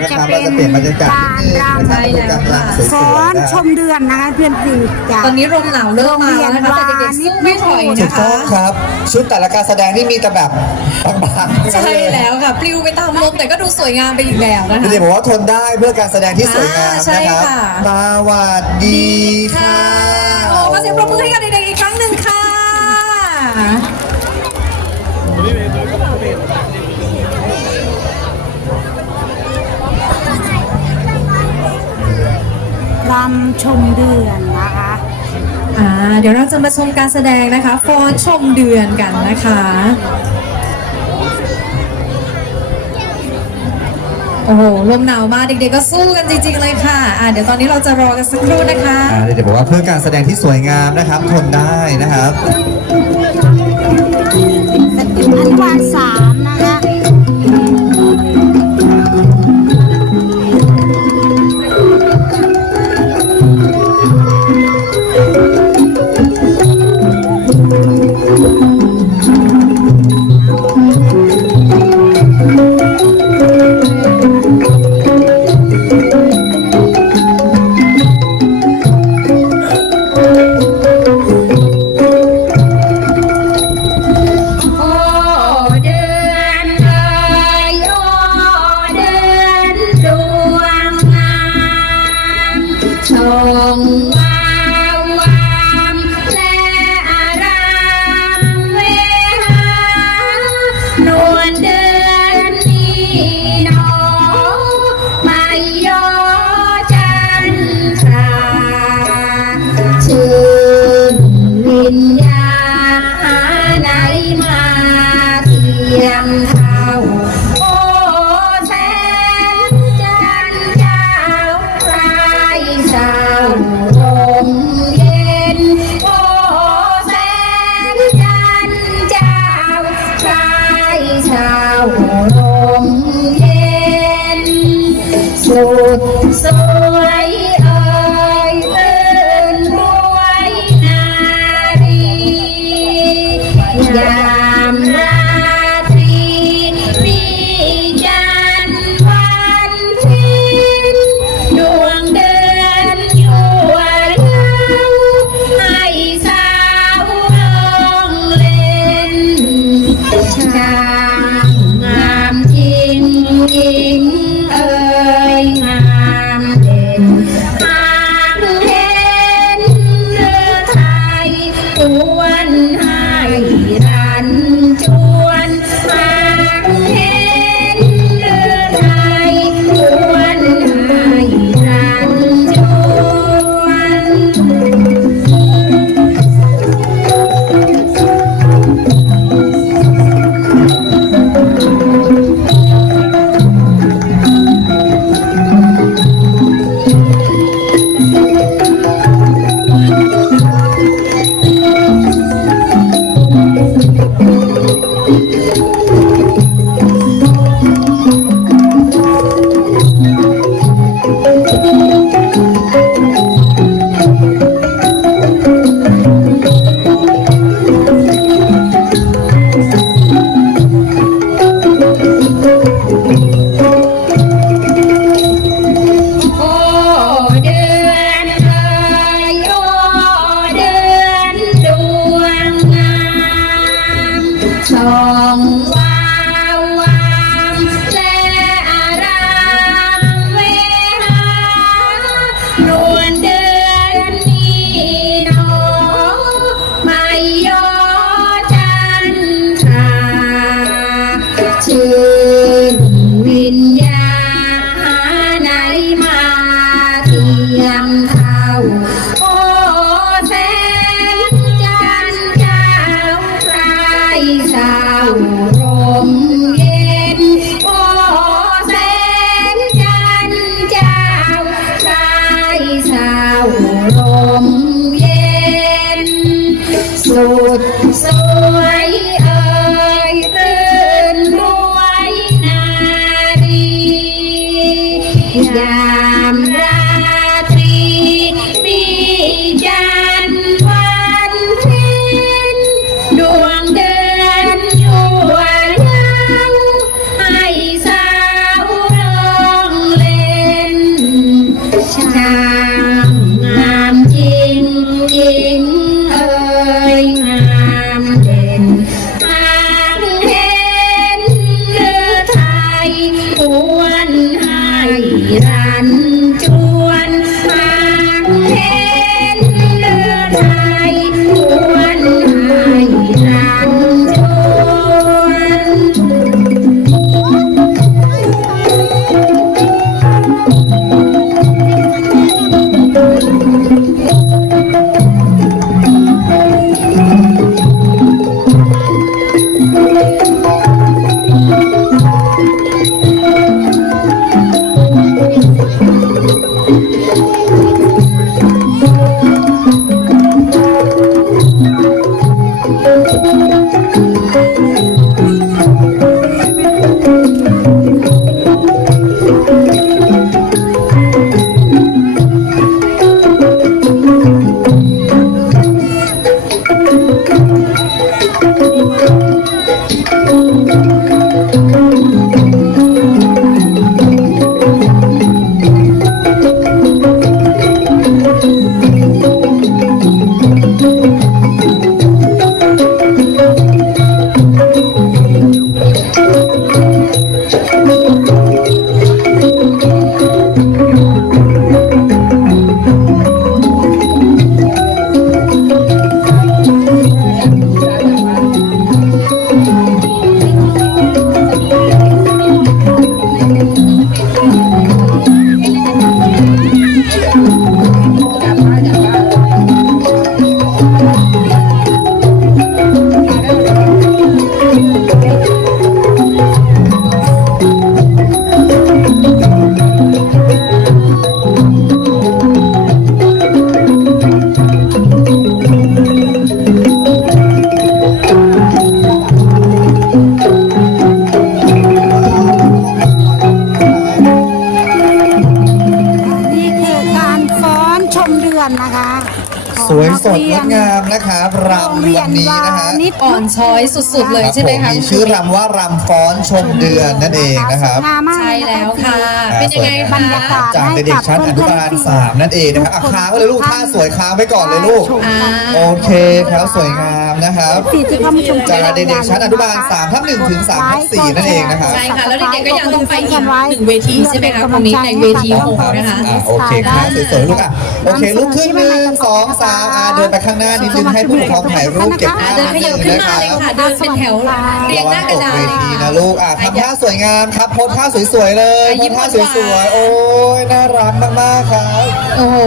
นะครับเราจะเปลี่ยนบรรยากาศนิดนึงนะครับใช่แล้วค่ะสวยๆฟ้อนนะชมเดือนนะคะเพื่อนสีจ้ะ ตอนนี้ลมหนาวเริ่มมาแล้วนะคะแต่เด็กๆสู้ไม่ถอยถูนะกต้คะองครับ ชุดแต่ละการแสดงนี่มีแต่แบบบางๆใช่แล้วค่ะปลิวไปตามลมแต่ก็ดูสวยงามไปอีกแล้วนะคะ เดี๋ยวบอกว่าทนได้เพื่อการแสดงที่สวยงามอ่าใช่นะครับค่ะ สวัสดีค่ะโอ้มาเสียงปรบมือให้กับเด็กๆอีกครั้งหนึ่งค่ะำชมเดือนนะคะอ่าเดี๋ยวเราจะมาชมการแสดงนะคะฟ้อนชมเดือนกันนะคะโอ้โหลมหนาวมากเด็กๆก็สู้กันจริงๆเลยค่ะอ่าเดี๋ยวตอนนี้เราจะรอกันสักครู่นะคะอ่าเดี๋ยวบอกว่าเพื่อการแสดงที่สวยงามนะครับทนได้นะครับอนุบาลสาม สุดสวย โเ Mm-hmm. นะคะ สวยสดนักเรีงดงามนะครับโรงรำเรียวันนนี้วานะฮะนิชอ่อนช้อยสุดๆ เลยใช่ไหมครัคะบผมีชื่อรำว่ารำฟ้อนชมเดือนนั่นเองนะครับสวยงามมากใช่แล้วค่ะอ่าเป็นยังไงบรคะรยากาศจากเด็กๆชั้นอนุบาลสามนั่นเองนะครับอะค้างไว้เลยลูกท่าสวยค้างไว้ก่อนเลยลูกอ่าโอเคครับสวยงามนะครับสีที่เข้ามาชมจากเด็กๆชั้นอนุบาลสามทับหนึ่งถึงสามทับสี่นั่นเองนะครับใช่ค่ะแล้วเด็กๆก็ยังต้องไปอีกหนึ่งเวทีใช่ไหมคะตรงนี้ในเวทีหกนะคะอะโอเคครับสวยๆลูกอะโอเคลูกขึ้นหนึ่งสองสามอะเดินไปข้างหน้านิดนึงให้ผู้ปกครองถ่ายรูปเก็บภาพเดินขยับขึ้นมาเลยค่ะเดินเป็นแถวเรียงหน้ากระดาษเวทีนะลูกอะทำท่าสวยงามครับโพสท่าสวยๆเลยอะยิ้โพสมท่าหวานๆสวยๆโอ้ยน่ารักมากๆครับ โอ้โห